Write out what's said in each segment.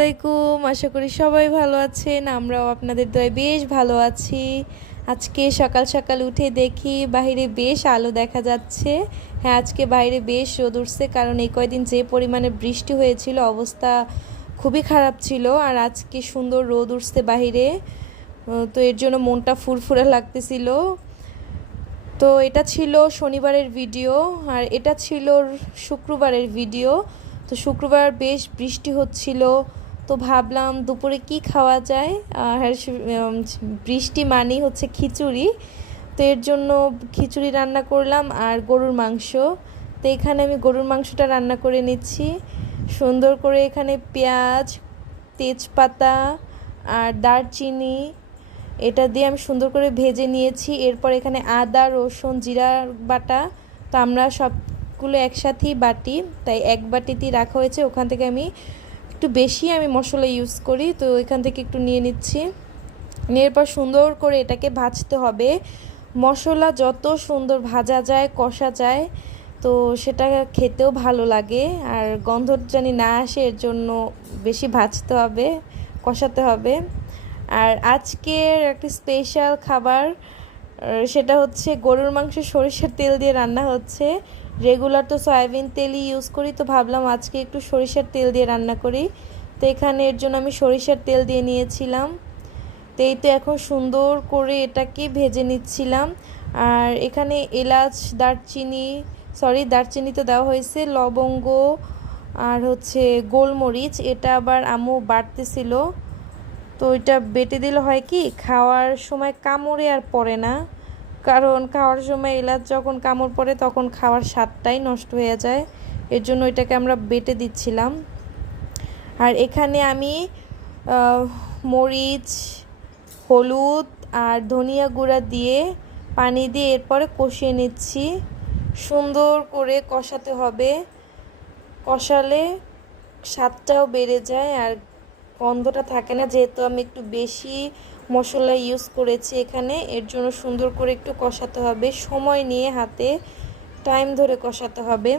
আলাইকুম, আশা করি সবাই ভালো আছেন। আমরাও আপনাদের দয়ায় বেশ ভালো আছি। আজকে সকাল সকাল উঠে দেখি বাইরে বেশ আলো দেখা যাচ্ছে। হ্যাঁ, আজকে বাইরে বেশ রোদ উঠছে, কারণ এই কয়দিন যে পরিমাণে বৃষ্টি হয়েছিল অবস্থা খুবই খারাপ ছিল। আর আজকে সুন্দর রোদ উঠছে বাইরে, তো এর জন্য মনটা ফুরফুরে লাগতেছিল। তো এটা ছিল শনিবারের ভিডিও, আর এটা ছিল শুক্রবারের ভিডিও। তো শুক্রবার বেশ বৃষ্টি হচ্ছিল, তো ভাবলাম দুপুরে কি খাওয়া যায়। আর বৃষ্টি মানেই হচ্ছে খিচুড়ি, তো এর জন্য খিচুড়ি রান্না করলাম আর গরুর মাংস। তো এখানে আমি গরুর মাংসটা রান্না করে নিচ্ছি সুন্দর করে। এখানে পেঁয়াজ, তেজপাতা আর দারচিনি এটা দিয়ে আমি সুন্দর করে ভেজে নিয়েছি। এরপর এখানে আদা, রসুন, জিরা বাটা, তো আমরা সবগুলো একসাথেই বাটি, তাই এক বাটিতেই রাখা হয়েছে। ওখান থেকে আমি একটু বেশি মশলা ইউজ করি, তো এখান থেকে একটু নিয়ে নিচ্ছি। এরপর সুন্দর করে এটাকে ভাজতে হবে। মশলা যত সুন্দর ভাজা যায়, কষা যায়, তো সেটা খেতেও ভালো লাগে। আর গন্ধ জানি না আসে, এর জন্য বেশি ভাজতে হবে, কষাতে হবে। আর আজকের একটি স্পেশাল খাবার, সেটা হচ্ছে গরুর মাংস সরিষার তেল দিয়ে রান্না হচ্ছে। রেগুলার তো সয়াবিন তেলই ইউজ করি, তো ভাবলাম আজকে একটু সরিষার তেল দিয়ে রান্না করি। তো এখানে এর জন্য আমি সরিষার তেল দিয়ে নিয়েছিলাম। তো এই তো এখন সুন্দর করে এটাকে ভেজে নিচ্ছিলাম। আর এখানে এলাচ, দারচিনি তো দেওয়া হয়েছে, লবঙ্গ আর হচ্ছে গোলমরিচ, এটা আবার আম্মু বাটতেছিল। তো এটা বেটে দিলে হয় কি, খাওয়ার সময় কামড়ে আর পড়ে না, কারণ খাওয়ার সময় এলাচ যখন কামড় পড়ে তখন খাওয়ার স্বাদটাই নষ্ট হয়ে যায়। এর জন্য এটাকে আমরা বেটে দিচ্ছিলাম। আর এখানে আমি মরিচ, হলুদ আর ধনিয়া গুঁড়া দিয়ে পানি দিয়ে এরপরে কষিয়ে নিচ্ছি। সুন্দর করে কষাতে হবে, কষালে স্বাদটাও বেড়ে যায় আর গন্ধটা থাকে না। যেহেতু আমি একটু বেশি মশলা ইউজ করেছি এখানে, এর জন্য সুন্দর করে একটু কষাতে হবে, সময় নিয়ে হাতে টাইম ধরে কষাতে হবে।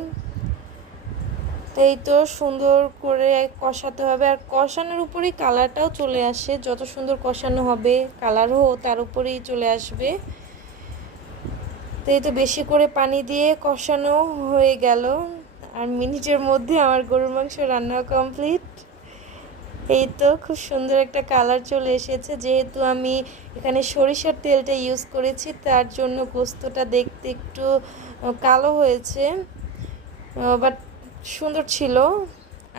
তো এই তো সুন্দর করে কষাতে হবে, আর কষানোর উপরেই কালারটাও চলে আসে। যত সুন্দর কষানো হবে কালারও তার উপরেই চলে আসবে। তো এই তো বেশি করে পানি দিয়ে কষানো হয়ে গেল, আর মিনিটের মধ্যে আমার গরুর মাংস রান্না কমপ্লিট। এই তো খুব সুন্দর একটা কালার চলে এসেছে। যেহেতু আমি এখানে সরিষার তেলটা ইউজ করেছি, তার জন্য গোস্তটা দেখতে একটু কালো হয়েছে, বাট সুন্দর ছিল।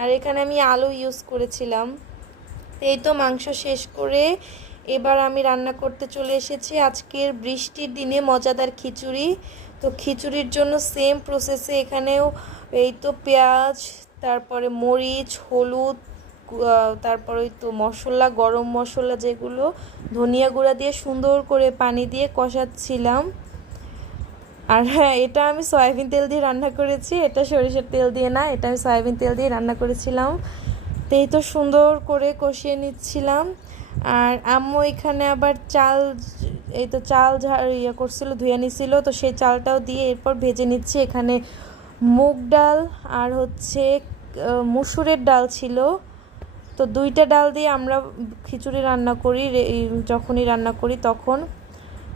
আর এখানে আমি আলু ইউজ করেছিলাম। এই তো মাংস শেষ করে এবার আমি রান্না করতে চলে এসেছি আজকের বৃষ্টির দিনে মজাদার খিচুড়ি। তো খিচুড়ির জন্য সেম প্রসেসে এখানেও এই তো পেঁয়াজ, তারপরে মরিচ, হলুদ, তারপরে ওই তো মশলা, গরম মশলা যেগুলো, ধনিয়া গুঁড়া দিয়ে সুন্দর করে পানি দিয়ে কষাচ্ছিলাম। আর হ্যাঁ, এটা আমি সয়াবিন তেল দিয়ে রান্না করেছি, এটা সরিষার তেল দিয়ে না, এটা আমি সয়াবিন তেল দিয়ে রান্না করেছিলাম। তো এই তো সুন্দর করে কষিয়ে নিচ্ছিলাম। আর আম্মু এখানে আবার চাল করছিল, ধুয়ে নিছিল, তো সেই চালটাও দিয়ে এরপর ভেজে নিচ্ছি। এখানে মুগ ডাল আর হচ্ছে মুসুরের ডাল ছিল, তো দুইটা ডাল দিয়ে আমরা খিচুড়ি রান্না করি। যখনই রান্না করি তখন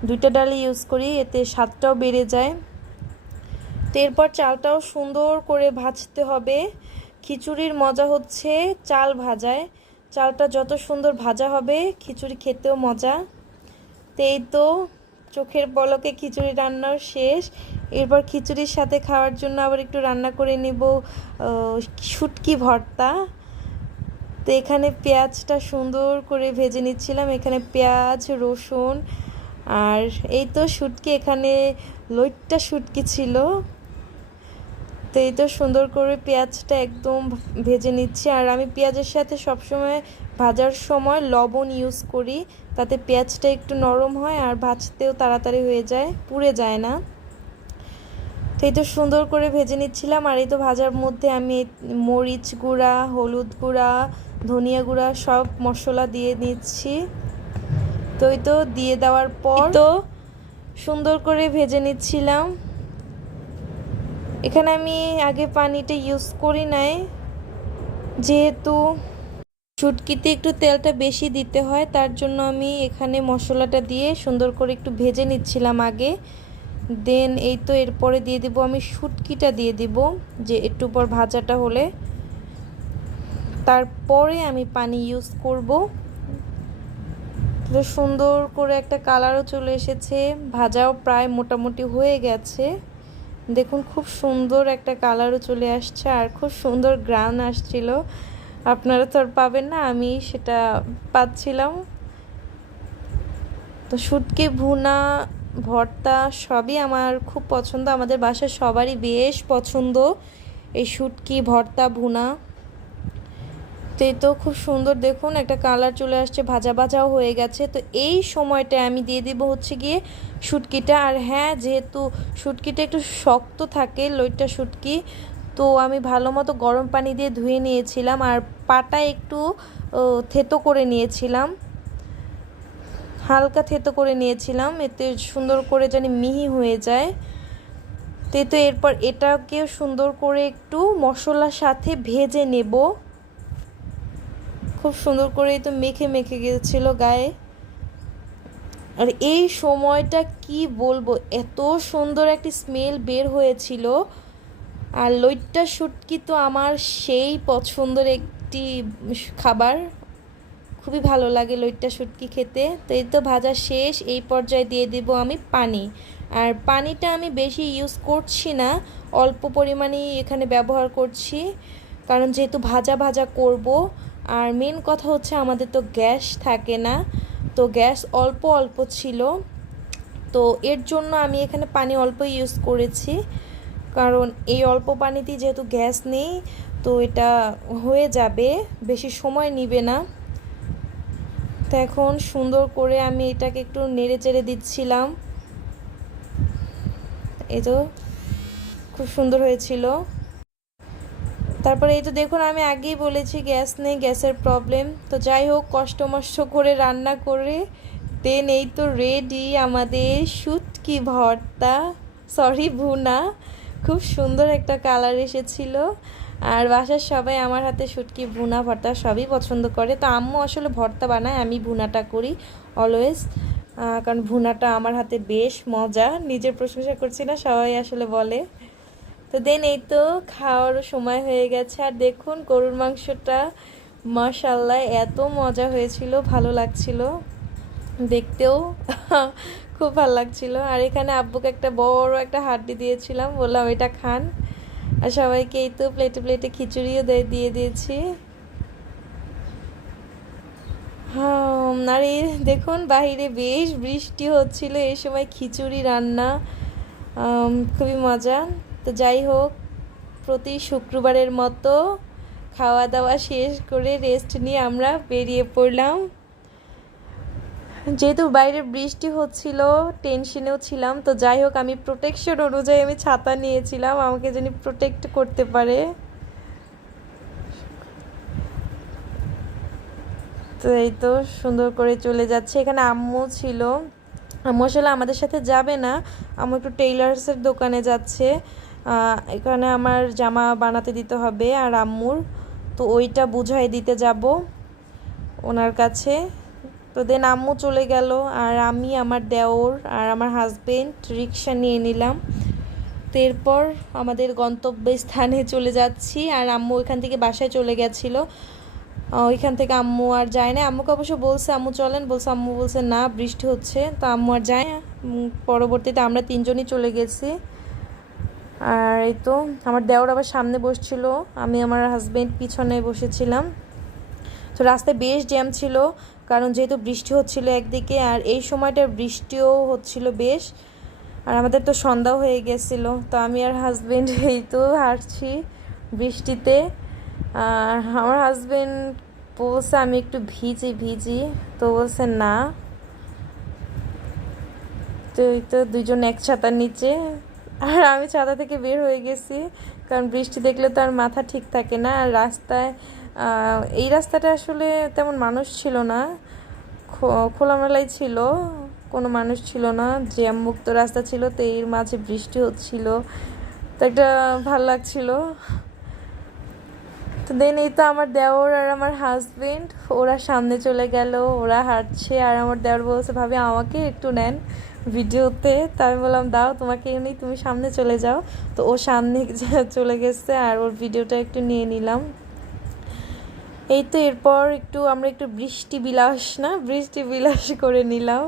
দুইটা ডালই ইউজ করি, এতে স্বাদটাও বেড়ে যায়। তো এরপর চালটাও সুন্দর করে ভাজতে হবে। খিচুড়ির মজা হচ্ছে চাল ভাজায়, চালটা যত সুন্দর ভাজা হবে খিচুড়ি খেতেও মজা। তো এই তো চোখের পলকে খিচুড়ি রান্নাও শেষ। এরপর খিচুড়ির সাথে খাওয়ার জন্য আবার একটু রান্না করে নিব শুটকি ভর্তা। তো এখানে পেঁয়াজটা সুন্দর করে ভেজে নিচ্ছিলাম, এখানে পেঁয়াজ, রসুন, আর এই তো শুটকি, এখানে লইট্টা শুটকি ছিল। তো এই তো সুন্দর করে পেঁয়াজটা একদম ভেজে নিচ্ছি। আর আমি পেঁয়াজের সাথে সবসময় ভাজার সময় লবণ ইউজ করি, তাতে পেঁয়াজটা একটু নরম হয় আর ভাজতেও তাড়াতাড়ি হয়ে যায়, পুড়ে যায় না। তো এই তো সুন্দর করে ভেজে নিচ্ছিলাম। আর এই তো ভাজার মধ্যে আমি মরিচ গুঁড়া, হলুদ গুঁড়া, ধনিয়া গুঁড়া সব মশলা দিয়ে নিচ্ছি। তো এই তো দিয়ে দেওয়ার পর তো সুন্দর করে ভেজে নিচ্ছিলাম। এখানে আমি আগে পানিটা ইউজ করি নাই, যেহেতু শুটকিতে একটু তেলটা বেশি দিতে হয়, তার জন্য আমি এখানে মশলাটা দিয়ে সুন্দর করে একটু ভেজে নিচ্ছিলাম আগে। দেন এই তো এরপরে দিয়ে দিব আমি শুটকিটা দিয়ে দিব, যে একটু পর ভাজাটা হলে তারপরে আমি পানি ইউজ করব। তো সুন্দর করে একটা কালারও চলে এসেছে, ভাজাও প্রায় মোটামুটি হয়ে গেছে। দেখুন খুব সুন্দর একটা কালারও চলে আসছে আর খুব সুন্দর গ্রান আসছিল। আপনারা তো আর পাবেন না, আমি সেটা পাচ্ছিলাম। তো শুটকি ভুনা, ভর্তা সবই আমার খুব পছন্দ, আমাদের বাসার সবারই বেশ পছন্দ এই শুটকি ভর্তা ভুনা। তো এই তো খুব সুন্দর দেখুন একটা কালার চলে আসছে, ভাজা ভাজাও হয়ে গেছে। তো এই সময়টায় আমি দিয়ে দিব হচ্ছে গিয়ে শুটকিটা। আর হ্যাঁ, যেহেতু শুটকিটা একটু শক্ত থাকে লইট্টা শুটকি, তো আমি ভালো মতো গরম পানি দিয়ে ধুয়ে নিয়েছিলাম আর পাটা একটু থেতো করে নিয়েছিলাম, হালকা থেতো করে নিয়েছিলাম, এতে সুন্দর করে যেন মিহি হয়ে যায়। তো এরপর এটাকে সুন্দর করে একটু মশলার সাথে ভেজে নেব। খুব সুন্দর করে তো মেখে মেখে গেছিলো গায়ে। আর এই সময়টা কি বলবো, এত সুন্দর একটি স্মেল বের হয়েছিল। আর লইট্টা শুটকি তো আমার সেই পছন্দের একটি খাবার, খুবই ভালো লাগে লইট্টা শুটকি খেতে। তো এই তো ভাজা শেষ, এই পর্যায়ে দিয়ে দেব আমি পানি। আর পানিটা আমি বেশি ইউজ করছি না, অল্প পরিমাণেই এখানে ব্যবহার করছি, কারণ যেহেতু ভাজা ভাজা করব। আর মেন কথা হচ্ছে আমাদের তো গ্যাস থাকে না, তো গ্যাস অল্প অল্প ছিল, তো এর জন্য আমি এখানে পানি অল্প ইউজ করেছি, কারণ এই অল্প পানিতেই যেহেতু গ্যাস নেই, তো এটা হয়ে যাবে, বেশি সময় নিবে না। তো এখন সুন্দর করে আমি এটাকে একটু নেড়ে চেড়ে দিচ্ছিলাম। এই তো খুব সুন্দর হয়েছিল। তারপরে এই তো দেখুন আমি আগেই বলেছি গ্যাস নেই, গ্যাসের প্রবলেম। তো যাই হোক কষ্ট মষ্ট করে রান্না করে দেন এই তো রেডি আমাদের শুটকি ভর্তা, সরি ভুনা। খুব সুন্দর একটা কালার এসেছিল। আর বাসার সবাই আমার হাতে শুটকি ভুনা ভর্তা সবই পছন্দ করে। তো আম্মু আসলে ভর্তা বানায়, আমি ভুনাটা করি অলওয়েজ, কারণ ভুনাটা আমার হাতে বেশ মজা। নিজের প্রশংসা করছি না, সবাই আসলে বলে। তো দেন এই তো খাওয়ারও সময় হয়ে গেছে। আর দেখুন গরুর মাংসটা মাশাআল্লাহ এত মজা হয়েছিল, ভালো লাগছিল দেখতেও খুব ভালো লাগছিল। আর এখানে আব্বুকে একটা বড় একটা হাড্ডি দিয়েছিলাম, বললাম এটা খান। আর সবাইকে এই তো প্লেটে প্লেটে খিচুড়িও দিয়ে দিয়েছি। হ্যাঁ, আর এই দেখুন বাইরে বেশ বৃষ্টি হচ্ছিল, এই সময় খিচুড়ি রান্না, খুবই মজা। তো যাই হোক প্রতি শুক্রবারের মতো খাওয়া দাওয়া শেষ করে রেস্ট নিয়ে আমরা বেরিয়ে পড়লাম। যেহেতু বাইরে বৃষ্টি হচ্ছিল টেনশনেও ছিলাম, তো যাই হোক আমি প্রোটেকশন অনুযায়ী আমি ছাতা নিয়েছিলাম, আমাকে যেন প্রোটেক্ট করতে পারে। তো এই তো সুন্দর করে চলে যাচ্ছে। এখানে আম্মু ছিল, আম্মু আসলে আমাদের সাথে যাবে না, আম্মু একটু টেইলার্সের দোকানে যাচ্ছে, এখানে আমার জামা বানাতে দিতে হবে আর আম্মুর, তো ওইটা বুঝাই দিতে যাব ওনার কাছে। তো দেন আম্মু চলে গেল আর আমি, আমার দেওর আর আমার হাজবেন্ড রিক্সা নিয়ে নিলাম। তো এরপর আমাদের গন্তব্যস্থানে চলে যাচ্ছি। আর আম্মু ওইখান থেকে বাসায় চলে গেছিলো, ওইখান থেকে আম্মু আর যায় না। আম্মুকে অবশ্য বলছে আম্মু চলেন, বলছে আম্মু বলছে না বৃষ্টি হচ্ছে, তো আম্মু আর যায় না। পরবর্তীতে আমরা তিনজনই চলে গেছি। আর এই তো আমার দেওর আবার সামনে বসছিল, আমি আমার হাজবেন্ড পিছনে বসেছিলাম। তো রাস্তায় বেশ জ্যাম ছিল, কারণ যেহেতু বৃষ্টি হচ্ছিল একদিকে, আর এই সময়টা বৃষ্টিও হচ্ছিল বেশ। আর আমাদের তো সন্ধ্যাও হয়ে গেছিলো, তো আমি আর হাজবেন্ড এই তো হাঁটছি বৃষ্টিতে। আর আমার হাজবেন্ড বলছে আমি একটু ভিজি ভিজি, তো বলছে না। তো এই তো দুইজন এক ছাতার নিচে, আর আমি ছাতা থেকে বের হয়ে গেছি, কারণ বৃষ্টি দেখলে তো আর মাথা ঠিক থাকে না। আর রাস্তায় এই রাস্তাটা আসলে তেমন মানুষ ছিল না, খোলামেলাই ছিল, কোনো মানুষ ছিল না, জ্যাম মুক্ত রাস্তা ছিল। তো এর মাঝে বৃষ্টি হচ্ছিল, তো একটা ভাল লাগছিল। তো দেন এই তো আমার দেওর আর আমার হাজবেন্ড, ওরা সামনে চলে গেল, ওরা হাঁটছে। আর আমার দেওর বলছে ভাবি আমাকে একটু নেন ভিডিওতে। তা আমি বললাম দাও, তোমাকে নেই, তুমি সামনে চলে যাও। তো ও সামনে চলে গেছে আর ওর ভিডিওটা একটু নিয়ে নিলাম। এই তো এরপর আমরা একটু বৃষ্টি বিলাস করে নিলাম।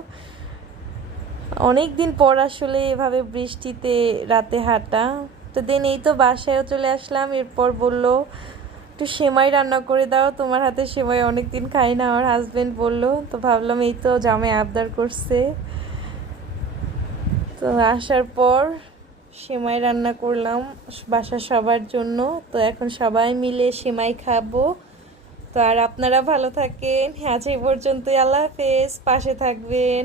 অনেক দিন পর আসলে এভাবে বৃষ্টিতে রাতে হাঁটা। তো দেন এই তো বাসায়ও চলে আসলাম। এরপর বলল একটু সেমাই রান্না করে দাও, তোমার হাতে সেমাই অনেক দিন খাই না, আমার হাজবেন্ড বলল। তো ভাবলাম এই তো জামাই আবদার করছে, তো আসার পর সেমাই রান্না করলাম বাসার সবার জন্য। তো এখন সবাই মিলে সেমাই খাবো। তো আর আপনারা ভালো থাকেন, আজ এই পর্যন্তই। আল্লাহ হাফেজ, পাশে থাকবেন।